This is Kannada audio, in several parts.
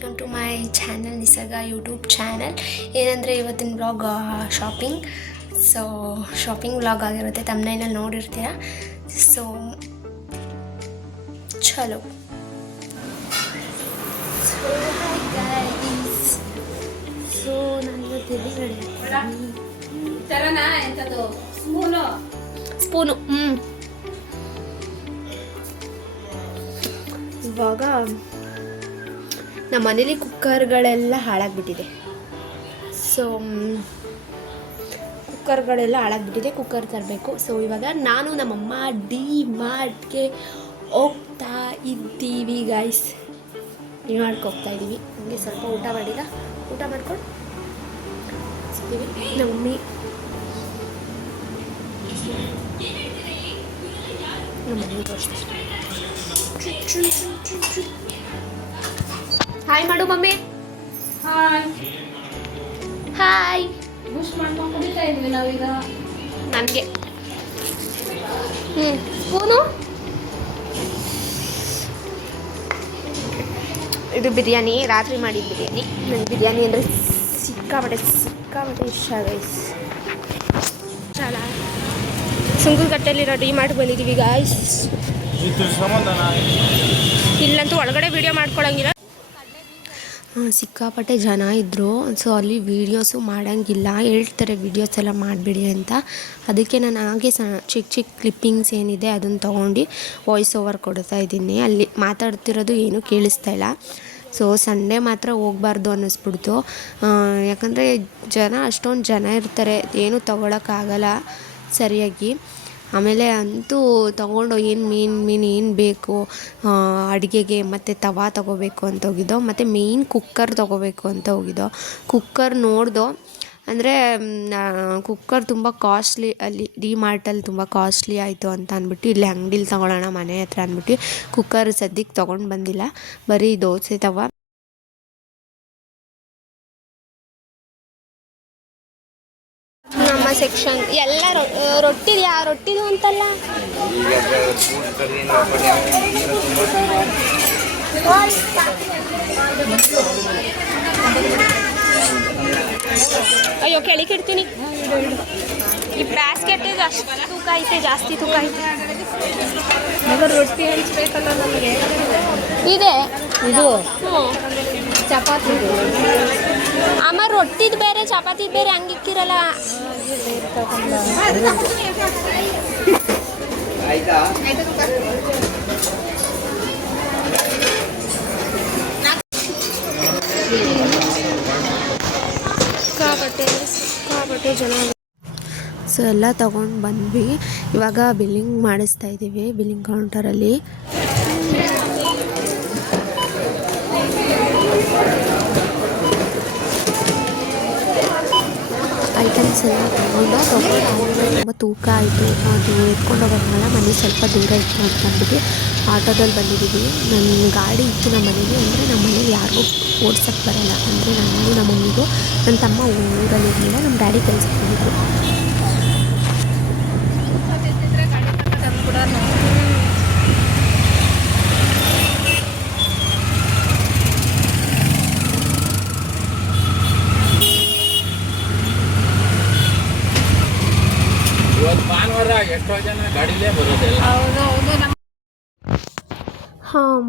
ವೆಲ್ಕಮ್ ಟು ಮೈ ಚಾನಲ್ ನಿಸರ್ಗ ಯೂಟ್ಯೂಬ್ ಚಾನಲ್. ಏನಂದರೆ ಇವತ್ತಿನ vlog shopping. So shopping vlog ಆಗಿರುತ್ತೆ, ತಮ್ಮನೇನಲ್ಲಿ ನೋಡಿರ್ತೀರ. ಸೊ ಚಲೋ. ಸೊ ನಾನು ಇವತ್ತು ಸ್ಪೂನು ಇವಾಗ ನಮ್ಮ ಮನೇಲಿ ಕುಕ್ಕರ್ಗಳೆಲ್ಲ ಹಾಳಾಗಿಬಿಟ್ಟಿದೆ. ಸೊ ಕುಕ್ಕರ್ ತರಬೇಕು. ಸೊ ಇವಾಗ ನಾನು ನಮ್ಮಮ್ಮ ಡಿ ಮಾರ್ಟ್ಗೆ ಹೋಗ್ತಾ ಇದ್ದೀವಿ ಗೈಸ್. ಡಿ ಮಾರ್ಟ್ಗೆ ಹೋಗ್ತಾ ಇದ್ದೀವಿ. ಹಂಗೆ ಸ್ವಲ್ಪ ಊಟ ಮಾಡ್ಕೊಂಡು ಸಿಗ್ತೀವಿ. ನಮ್ಮ ಮಮ್ಮಿ ತೋರಿಸ್ತೀವಿ. ಹಾಯ್ ಮಾಡು ಮಮ್ಮಿ. ಹಾಯ್. ಬುಷ್ ಮಾಡ್ಕೊಂಡು ಕುಡಿತಾ ಇದ್ವಿ ನಾವೀಗ. ನನಗೆ ಸ್ಪೂನು. ಇದು ಬಿರಿಯಾನಿ, ರಾತ್ರಿ ಮಾಡಿದ ಬಿರಿಯಾನಿ. ನನಗೆ ಬಿರಿಯಾನಿ ಅಂದರೆ ಸಿಕ್ಕಾಪಟ್ಟೆ ಇಷ್ಟ ಗೈಸ್. ಸುಂಕದಕಟ್ಟೆಯಲ್ಲಿರೋ ಡಿ ಮಾರ್ಟ್ ಬಂದಿದ್ದೀವಿ ಗಾಯ್ಸ್. ಇಲ್ಲಂತೂ ಒಳಗಡೆ ವಿಡಿಯೋ ಮಾಡ್ಕೊಳಂಗಿಲ್ಲ, ಸಿಕ್ಕಾಪಟ್ಟೆ ಜನ ಇದ್ದರು. ಸೊ ಅಲ್ಲಿ ವೀಡಿಯೋಸು ಮಾಡೋಂಗಿಲ್ಲ, ಹೇಳ್ತಾರೆ ವೀಡಿಯೋಸ್ ಎಲ್ಲ ಮಾಡಿಬಿಡಿ ಅಂತ. ಅದಕ್ಕೆ ನಾನು ಹಾಗೆ ಚಿಕ್ಕ ಕ್ಲಿಪ್ಪಿಂಗ್ಸ್ ಏನಿದೆ ಅದನ್ನು ತೊಗೊಂಡು ವಾಯ್ಸ್ ಓವರ್ ಕೊಡ್ತಾ ಇದ್ದೀನಿ. ಅಲ್ಲಿ ಮಾತಾಡ್ತಿರೋದು ಏನೂ ಕೇಳಿಸ್ತಾ ಇಲ್ಲ. ಸೊ ಸಂಡೇ ಮಾತ್ರ ಹೋಗಬಾರ್ದು ಅನ್ನಿಸ್ಬಿಡ್ತು, ಯಾಕಂದರೆ ಅಷ್ಟೊಂದು ಜನ ಇರ್ತಾರೆ, ಏನೂ ತೊಗೊಳಕ್ಕಾಗಲ್ಲ ಸರಿಯಾಗಿ. ಆಮೇಲೆ ಅಂತೂ ತೊಗೊಂಡು ಮೀನು ಏನು ಬೇಕು ಅಡುಗೆಗೆ, ಮತ್ತು ತವಾ ತೊಗೋಬೇಕು ಅಂತ ಹೋಗಿದ್ದೋ, ಮತ್ತು ಮೇಯ್ನ್ ಕುಕ್ಕರ್ ತೊಗೋಬೇಕು ಅಂತ ಹೋಗಿದ್ದೋ. ಕುಕ್ಕರ್ ನೋಡ್ದೋ ಅಂದರೆ ಕುಕ್ಕರ್ ತುಂಬ ಕಾಸ್ಟ್ಲಿ, ಅಲ್ಲಿ ಡಿ ಮಾರ್ಟಲ್ಲಿ ತುಂಬ ಕಾಸ್ಟ್ಲಿ ಆಯಿತು ಅಂತ ಅಂದ್ಬಿಟ್ಟು ಇಲ್ಲಿ ಅಂಗಡೀಲಿ ತೊಗೊಳ್ಳೋಣ ಮನೆ ಹತ್ರ ಅಂದ್ಬಿಟ್ಟು ಕುಕ್ಕರ್ ಸದ್ಯಕ್ಕೆ ತೊಗೊಂಡು ಬಂದಿಲ್ಲ. ಬರೀ ದೋಸೆ ತವಾ, ನಮ್ಮ ಸೆಕ್ಷನ್ ಎಲ್ಲ ರೊಟ್ಟಿದು ಅಂತಲ್ಲ. ಅಯ್ಯೋ ಕೆಳಗಿಡ್ತೀನಿ. ಈ ಬ್ಯಾಸ್ಕೆಟ್ ಅಷ್ಟು ತೂಕ ಐತೆ, ಜಾಸ್ತಿ ತೂಕ ಐತೆ. ರೊಟ್ಟಿ ಹಂಚ್ಬೇಕಲ್ಲ ನಮಗೆ. ಇದೆ ಇದು ಚಪಾತಿ. ಅಮ್ಮ ರೊಟ್ಟಿದು ಬೇರೆ ಚಪಾತಿದು ಬೇರೆ ಹಂಗಿಕ್ಕಿರಲ್ಲ. ಸಿಕ್ಕಾಪಟ್ಟೆ ಜನ. ಸೊ ಎಲ್ಲ ತೊಗೊಂಡು ಬಂದ್ವಿ. ಇವಾಗ ಬಿಲ್ಲಿಂಗ್ ಮಾಡಿಸ್ತಾ ಇದ್ದೀವಿ ಬಿಲ್ಲಿಂಗ್ ಕೌಂಟರಲ್ಲಿ. ಐಟಮ್ಸ್ ಎಲ್ಲ ತೊಗೊಂಡು ತುಂಬ ತೂಕ ಆಯಿತು. ಅದು ಎತ್ಕೊಂಡು ಹೋಗೋದ್ಮೇಲೆ ಮನೆ ಸ್ವಲ್ಪ ದೂರ ಇತ್ತು ಅಂತ ಅಂದ್ಬಿಟ್ಟು ಆಟೋದಲ್ಲಿ ಬಂದಿದ್ದೀವಿ. ನನ್ನ ಗಾಡಿ ಇತ್ತು ನಮ್ಮ ಮನೇಲಿ, ಅಂದರೆ ನಮ್ಮ ಮನೇಲಿ ಯಾರಿಗೂ ಓಡ್ಸೋಕ್ಕೆ ಬರೋಲ್ಲ. ಅಂದರೆ ನನಗೂ ನಮ್ಮ ಮಮ್ಮಿಗೂ, ನನ್ನ ತಮ್ಮ ಊರಲ್ಲಿರಲಿಲ್ಲ, ನಮ್ಮ ಡ್ಯಾಡಿ ಕೆಲಸಕ್ಕೆ ಹೋಗಿದ್ರು.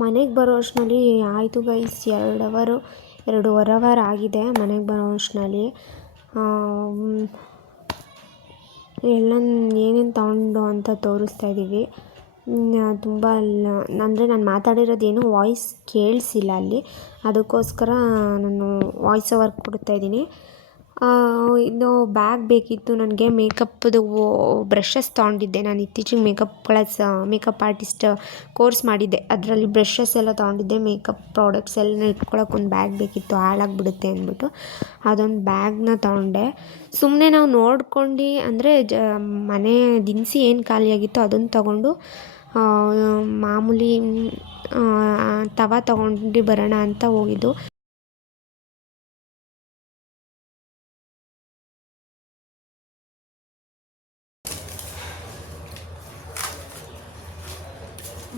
ಮನೆಗೆ ಬರೋ ಅಷ್ಟರಲ್ಲಿ ಆಯಿತು ಗೈಸ್. 2.5 ಅವರ್ ಆಗಿದೆ ಮನೆಗೆ ಬರೋ ಅಷ್ಟರಲ್ಲಿ. ಎಲ್ಲ ಏನೇನು ತಗೊಂಡು ಅಂತ ತೋರಿಸ್ತಾ ಇದ್ದೀವಿ. ತುಂಬ ಅಂದರೆ ನಾನು ಮಾತಾಡಿರೋದೇನು ವಾಯ್ಸ್ ಕೇಳಿಸಿಲ್ಲ ಅಲ್ಲಿ, ಅದಕ್ಕೋಸ್ಕರ ನಾನು ವಾಯ್ಸ್ ಓವರ್ ಕೊಡ್ತಾ ಇದ್ದೀನಿ. ಇದು ಬ್ಯಾಗ್ ಬೇಕಿತ್ತು ನನಗೆ. ಮೇಕಪ್ದು ಬ್ರಷಸ್ ತೊಗೊಂಡಿದ್ದೆ. ನಾನು ಇತ್ತೀಚೆಗೆ ಮೇಕಪ್ ಆರ್ಟಿಸ್ಟ್ ಕೋರ್ಸ್ ಮಾಡಿದ್ದೆ, ಅದರಲ್ಲಿ ಬ್ರಷಸ್ ಎಲ್ಲ ತೊಗೊಂಡಿದ್ದೆ. ಮೇಕಪ್ ಪ್ರಾಡಕ್ಟ್ಸ್ ಎಲ್ಲ ಇಟ್ಕೊಳಕ್ಕೆ ಒಂದು ಬ್ಯಾಗ್ ಬೇಕಿತ್ತು, ಹಾಳಾಗಿಬಿಡುತ್ತೆ ಅಂದ್ಬಿಟ್ಟು ಅದೊಂದು ಬ್ಯಾಗ್ನ ತೊಗೊಂಡೆ. ಸುಮ್ಮನೆ ನಾವು ನೋಡ್ಕೊಂಡು, ಅಂದರೆ ಮನೆ ದಿನಸಿ ಏನು ಖಾಲಿಯಾಗಿತ್ತು ಅದನ್ನು ತೊಗೊಂಡು ಮಾಮೂಲಿ ತವಾ ತೊಗೊಂಡು ಬರೋಣ ಅಂತ ಹೋಗಿದ್ದು.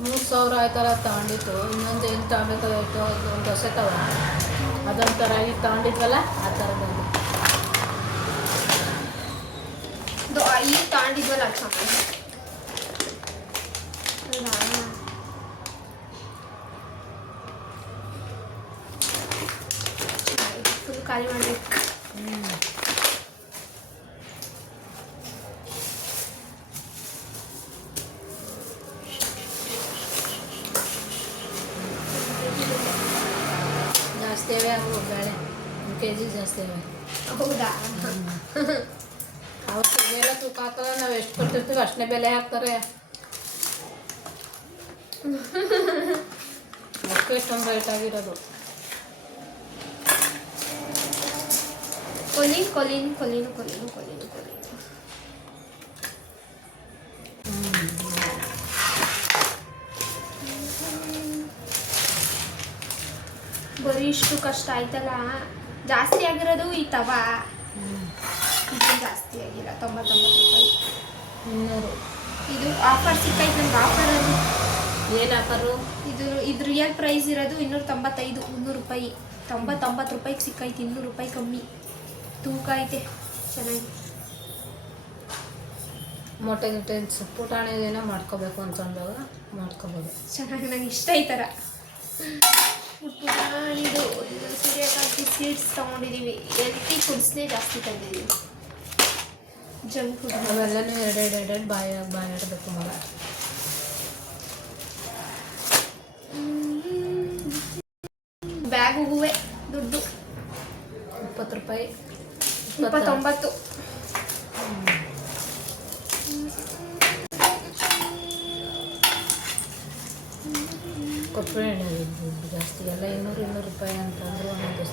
3000 ಆಯ್ತಲ್ಲ ತಗೊಂಡಿತ್ತು. ಇನ್ನೊಂದು ಏನು ತಗೊಬೇಕಾಗಿತ್ತು, ಒಂದು ಹೊಸ ತವ ಅದೊಂಥರ ಈಗ ತಗೊಂಡಿದ್ವಲ್ಲ ಆ ಥರ ಬಂದು ಈಗ ತಗೊಂಡಿದ್ವಲ್ಲ ಫುಲ್ ಖಾಲಿ ಮಾಡಬೇಕು. ಜಾಸ್ತಿ ಇವೆ ಅವು ಬೇಳೆ 1 kg ಜಾಸ್ತಿ ಇವೆ. ಹೌದಾ? ಅವತ್ತು ಬೆಲೆ ತೂಕ ಹಾಕಲ್ಲ, ನಾವು ಎಷ್ಟು ಕೊಡ್ತಿರ್ತೀವಿ ಅಷ್ಟೇ ಬೆಲೆ ಹಾಕ್ತಾರೆ. ಅಷ್ಟು ಎಷ್ಟೊಂದು ರೇಟ್ ಆಗಿರೋದು. ಕೊಲಿನ್ ಬರೀ ಇಷ್ಟು ಕಷ್ಟ ಆಯ್ತಲ್ಲ. ಜಾಸ್ತಿ ಆಗಿರೋದು ಈ ತವ, ಇದು ಜಾಸ್ತಿ ಆಗಿಲ್ಲ. 99 ರೂಪಾಯಿ 200. ಇದು ಆಫರ್ ಸಿಕ್ಕೈತೆ ನಮ್ಗೆ. ಆಫರಲ್ಲಿ ಏನು ಆಫರು? ಇದು ರಿಯಲ್ ಪ್ರೈಸ್ ಇರೋದು 295, 300 ರೂಪಾಯಿ. 99 ರೂಪಾಯಿಗೆ ಸಿಕ್ಕೈತೆ, 200 ರೂಪಾಯಿ ಕಮ್ಮಿ. ತೂಕ ಐತೆ ಚೆನ್ನಾಗಿ. ಮೊಟ್ಟೆ ಗಿಟ್ಟೆ ಪುಟಾಣಿ ಏನೋ ಮಾಡ್ಕೋಬೇಕು ಅಂತಂದಾಗ ಮಾಡ್ಕೋಬೋದು. ಚೆನ್ನಾಗಿ ನಂಗೆ ಇಷ್ಟ ಈ ಥರ ಪುಟಾಣಿದು. ಸೂರ್ಯಕಾಂತಿ ಸೀಡ್ಸ್ ತೊಗೊಂಡಿದ್ದೀವಿ. ಹೆಲ್ತಿ ಫುಡ್ಸ್ನೇ ಜಾಸ್ತಿ ತಂದಿದ್ದೀವಿ. ಜಂಕ್ ಫುಡ್ ಅವೆಲ್ಲನೂ ಎರಡೆರಡು ಬಾಯಾಡಬೇಕು ಮಗ. ಬ್ಯಾಗುಗೂ ದುಡ್ಡು 20 ರೂಪಾಯಿ, 29. ಕೊಬ್ಬರಿ ಎಣ್ಣೆ ದುಡ್ಡು ಜಾಸ್ತಿ ಎಲ್ಲ 200 ರೂಪಾಯಿ ಅಂತಂದ್ರು ಒಂದೊಂದು.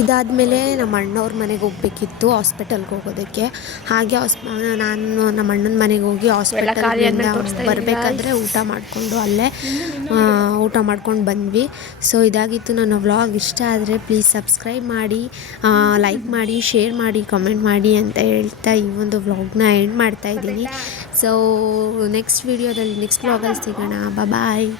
ಇದಾದಮೇಲೆ ನಮ್ಮ ಅಣ್ಣವ್ರ ಮನೆಗೆ ಹೋಗ್ಬೇಕಿತ್ತು, ಹಾಸ್ಪಿಟಲ್ಗೆ ಹೋಗೋದಕ್ಕೆ. ಹಾಗೆ ನಾನು ನಮ್ಮ ಅಣ್ಣನ ಮನೆಗೆ ಹೋಗಿ ಹಾಸ್ಪಿಟಲ್ನಿಂದ ಬರಬೇಕಾದ್ರೆ ಊಟ ಮಾಡಿಕೊಂಡು ಅಲ್ಲೇ ಊಟ ಮಾಡ್ಕೊಂಡು ಬಂದ್ವಿ. ಸೊ ಇದಾಗಿತ್ತು ನನ್ನ ವ್ಲಾಗ್. ಇಷ್ಟ ಆದರೆ ಪ್ಲೀಸ್ ಸಬ್ಸ್ಕ್ರೈಬ್ ಮಾಡಿ, ಲೈಕ್ ಮಾಡಿ, ಶೇರ್ ಮಾಡಿ, ಕಮೆಂಟ್ ಮಾಡಿ ಅಂತ ಹೇಳ್ತಾ ಈ ಒಂದು ವ್ಲಾಗ್ನ ಎಂಡ್ ಮಾಡ್ತಾಯಿದ್ದೀನಿ. ಸೊ ನೆಕ್ಸ್ಟ್ ವೀಡಿಯೋದಲ್ಲಿ ನೆಕ್ಸ್ಟ್ ವ್ಲಾಗಲ್ಲಿ ಸಿಗೋಣ. ಬಾಯ್.